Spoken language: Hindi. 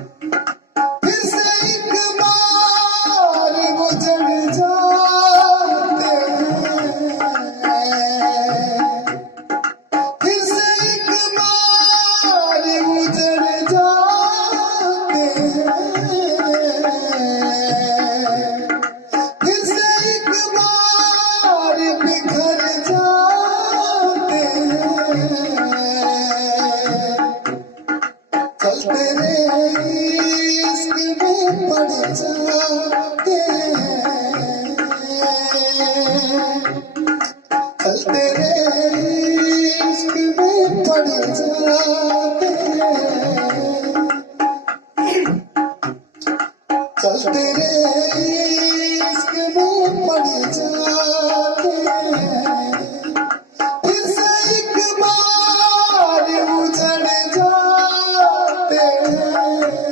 फिर से एक बार गुजर जाते हैं, फिर से एक बार गुजर जाते हैं, फिर से एक बार बिखर जाते हैं। चलते रे इश्क में पड़ जाते हैं, चलते रे इश्क में पड़ जाते हैं, चलते रे इश्क में पड़ जाते हैं।